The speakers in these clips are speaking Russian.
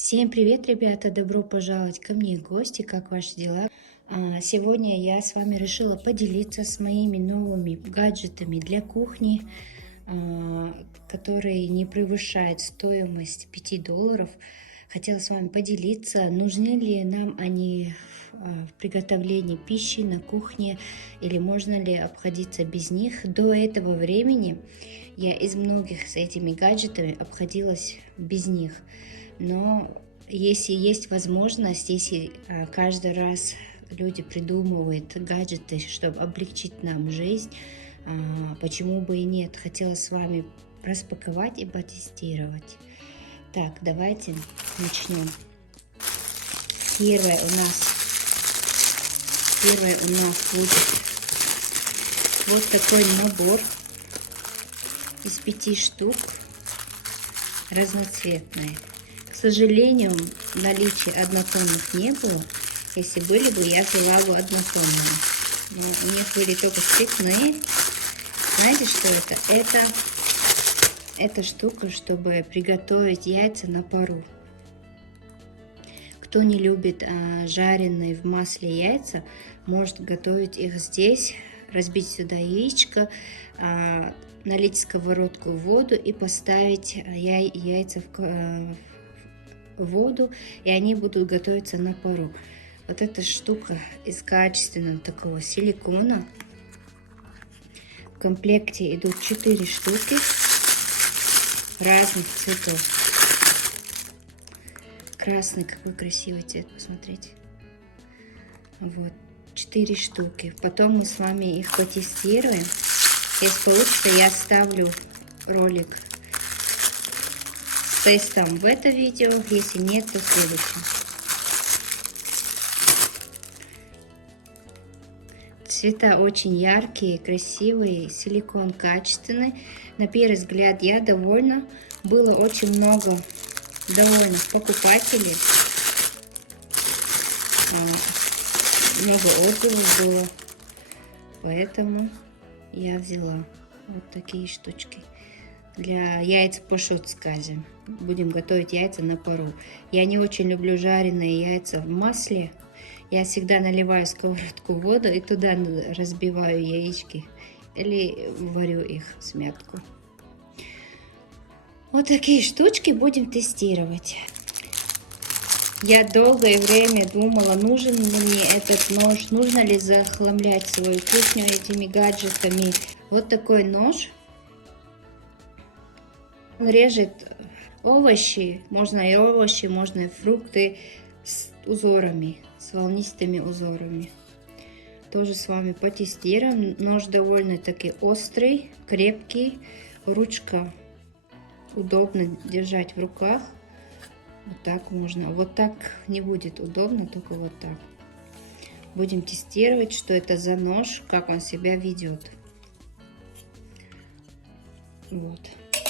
Всем привет, ребята! Добро пожаловать ко мне в гости. Как ваши дела? Сегодня я с вами решила поделиться с моими новыми гаджетами для кухни, которые не превышают стоимость $5. Хотела с вами поделиться, нужны ли нам они в приготовлении пищи на кухне или можно ли обходиться без них. До этого времени я из многих с этими гаджетами обходилась без них. Но если есть возможность, если каждый раз люди придумывают гаджеты, чтобы облегчить нам жизнь, почему бы и нет? Хотела с вами распаковать и потестировать. Так, давайте начнем. Первое у нас будет вот такой набор из 5 штук, разноцветные. К сожалению, наличия однотонных не было. Если были бы, я взяла бы однотонные. Но у них были только цветные. Знаете, что это? Это штука, чтобы приготовить яйца на пару. Кто не любит жареные в масле яйца, может готовить их здесь. Разбить сюда яичко, налить в сковородку воду и поставить яйца в воду, и они будут готовиться на пару. Вот эта штука из качественного такого силикона. В комплекте идут 4 штуки разных цветов. Красный, какой красивый цвет, посмотрите. Вот, 4 штуки. Потом мы с вами их потестируем. Если получится, я оставлю ролик с тестом в это видео. Если нет, то в следующем. Цвета очень яркие, красивые, силикон качественный. На первый взгляд я довольна. Было очень много довольных покупателей. Много отзывов было. Поэтому я взяла вот такие штучки. Для яиц пашот, скажем. Будем готовить яйца на пару. Я не очень люблю жареные яйца в масле. Я всегда наливаю в сковородку воду и туда разбиваю яички. Или варю их в смятку. Вот такие штучки будем тестировать. Я долгое время думала, нужен ли мне этот нож, нужно ли захламлять свою кухню этими гаджетами. Вот такой нож. Он режет овощи, можно и овощи, можно и фрукты с узорами, с волнистыми узорами. Тоже с вами потестируем. Нож довольно-таки острый, крепкий, ручка удобно держать в руках. Вот так можно. Вот так не будет удобно, только вот так. Будем тестировать, что это за нож, как он себя ведет. Вот.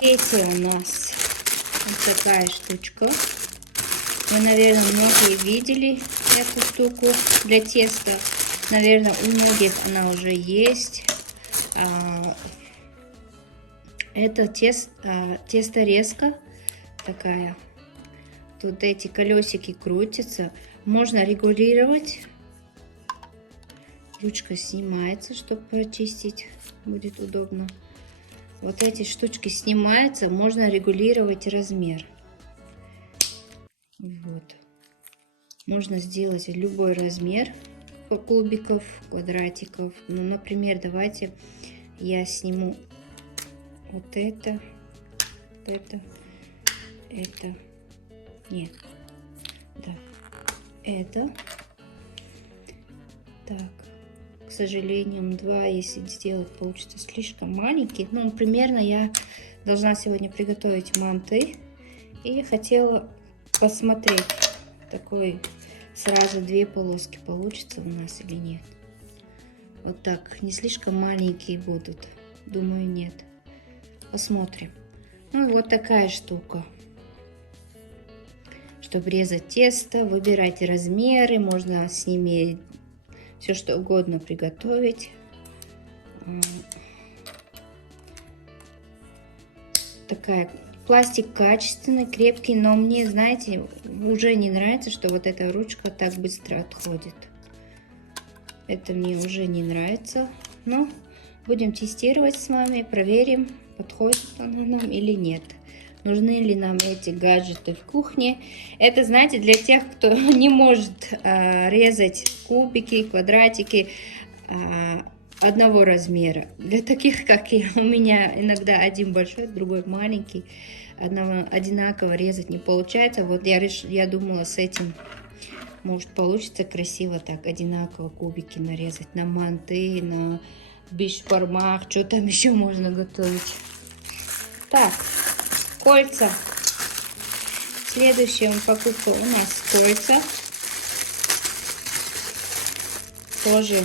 Третья у нас вот такая штучка. Вы, наверное, многие видели эту штуку для теста. Наверное, у многих она уже есть. Это тесторезка такая. Тут эти колесики крутятся. Можно регулировать. Ручка снимается, чтобы прочистить. Будет удобно. Вот эти штучки снимаются. Можно регулировать размер. Вот. Можно сделать любой размер кубиков, квадратиков. Ну, например, давайте я сниму вот это. Нет. Да. Это. Так. К сожалению, 2, если сделать, получится слишком маленький. Ну, примерно я должна сегодня приготовить манты. И хотела посмотреть, такой сразу 2 полоски получится у нас или нет. Вот так. Не слишком маленькие будут. Думаю, нет. Посмотрим. Ну, вот такая штука. Чтобы резать тесто, выбирайте размеры, можно с ними все что угодно приготовить. Такая Пластик качественный, крепкий, но мне, знаете, уже не нравится, что вот эта ручка так быстро отходит. Это мне уже не нравится. Но будем тестировать с вами, проверим, подходит она нам или нет. Нужны ли нам эти гаджеты в кухне. Это, знаете, для тех, кто не может резать кубики, квадратики одного размера. Для таких, как я, у меня иногда один большой, другой маленький. Одинаково резать не получается. Вот я думала, с этим может получится красиво так одинаково кубики нарезать на манты, на бишбармак, что там еще можно готовить. Так, кольца. Следующая покупка у нас кольца. Тоже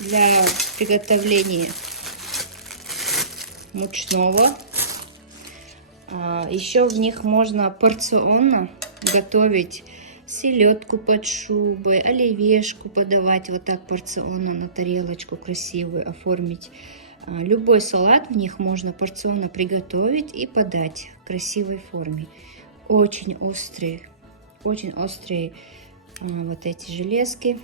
для приготовления мучного. Еще в них можно порционно готовить селедку под шубой, оливьешку подавать вот так порционно на тарелочку красивую, оформить. Любой салат в них можно порционно приготовить и подать в красивой форме. Очень острые вот эти железки.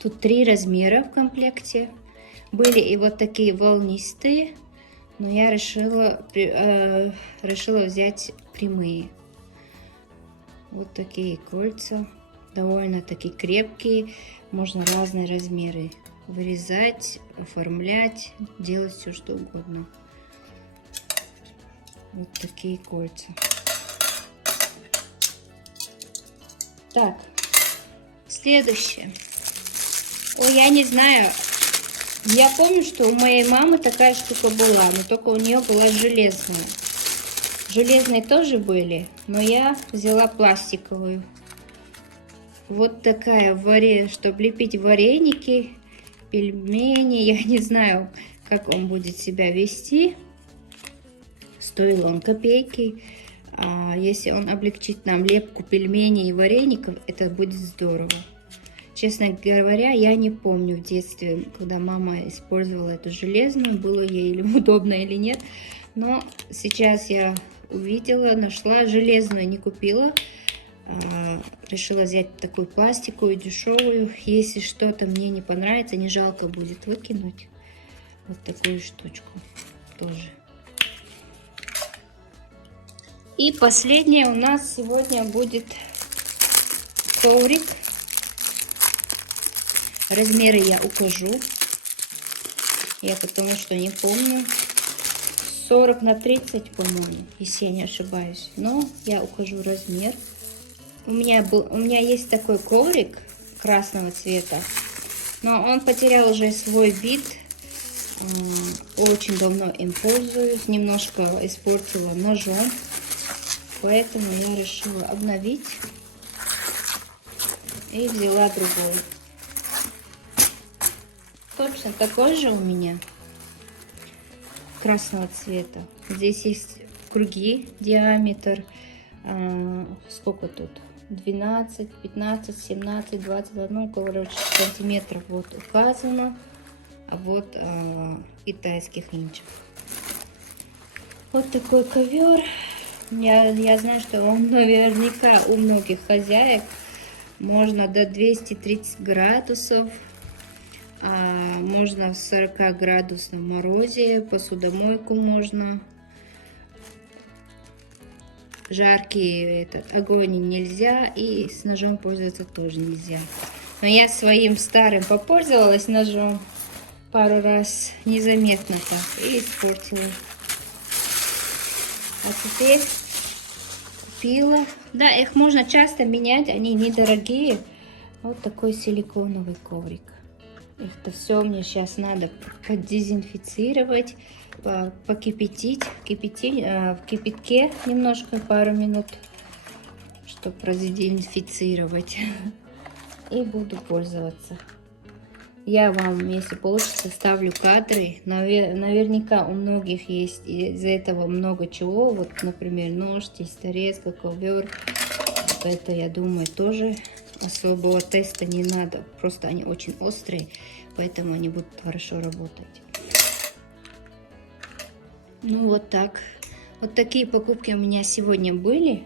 Тут 3 размера в комплекте. Были и вот такие волнистые, но я решила взять прямые. Вот такие кольца, довольно-таки крепкие, можно разные размеры вырезать, оформлять, делать все что угодно. Вот такие кольца. Так, следующее. Ой, я не знаю, я помню, что у моей мамы такая штука была, но только у нее была железная. Железные тоже были, но я взяла пластиковую. Вот такая, чтобы лепить вареники, пельмени. Я не знаю, как он будет себя вести. Стоил он копейки. Если он облегчит нам лепку пельменей и вареников, это будет здорово. Честно говоря, я не помню в детстве, когда мама использовала эту железную, было ей или удобно или нет. Но сейчас я увидела, нашла, железную не купила. Решила взять такую пластиковую, дешевую. Если что-то мне не понравится, не жалко будет выкинуть. Вот такую штучку тоже. И последнее у нас сегодня будет коврик. Размеры я укажу. Я потому что не помню. 40 на 30, по-моему, если я не ошибаюсь. Но я укажу размер. У меня есть такой коврик красного цвета, но он потерял уже свой вид. Очень давно им пользуюсь. Немножко испортила ножом. Поэтому я решила обновить. И взяла другой. Точно такой же у меня. Красного цвета. Здесь есть круги, диаметр. Сколько тут? 12, 15, 17, 21, короче, сантиметров вот указано. А вот китайских инчев. Вот такой ковер. Я знаю, что он наверняка у многих хозяек. Можно до 230 градусов. Можно в 40-градусном морозе, посудомойку можно. Жаркий огонь нельзя, и с ножом пользоваться тоже нельзя. Но я своим старым попользовалась ножом пару раз, незаметно так, и испортила. А теперь купила. Да, их можно часто менять, они недорогие. Вот такой силиконовый коврик. Это все мне сейчас надо подезинфицировать, покипятить, в кипятке немножко, пару минут, чтобы продезинфицировать. И буду пользоваться. Я вам, если получится, ставлю кадры. Наверняка у многих есть из этого много чего. Вот, например, нож, тесторезка, ковер. Это, я думаю, тоже особого теста не надо. Просто они очень острые, поэтому они будут хорошо работать. Ну, вот так. Вот такие покупки у меня сегодня были.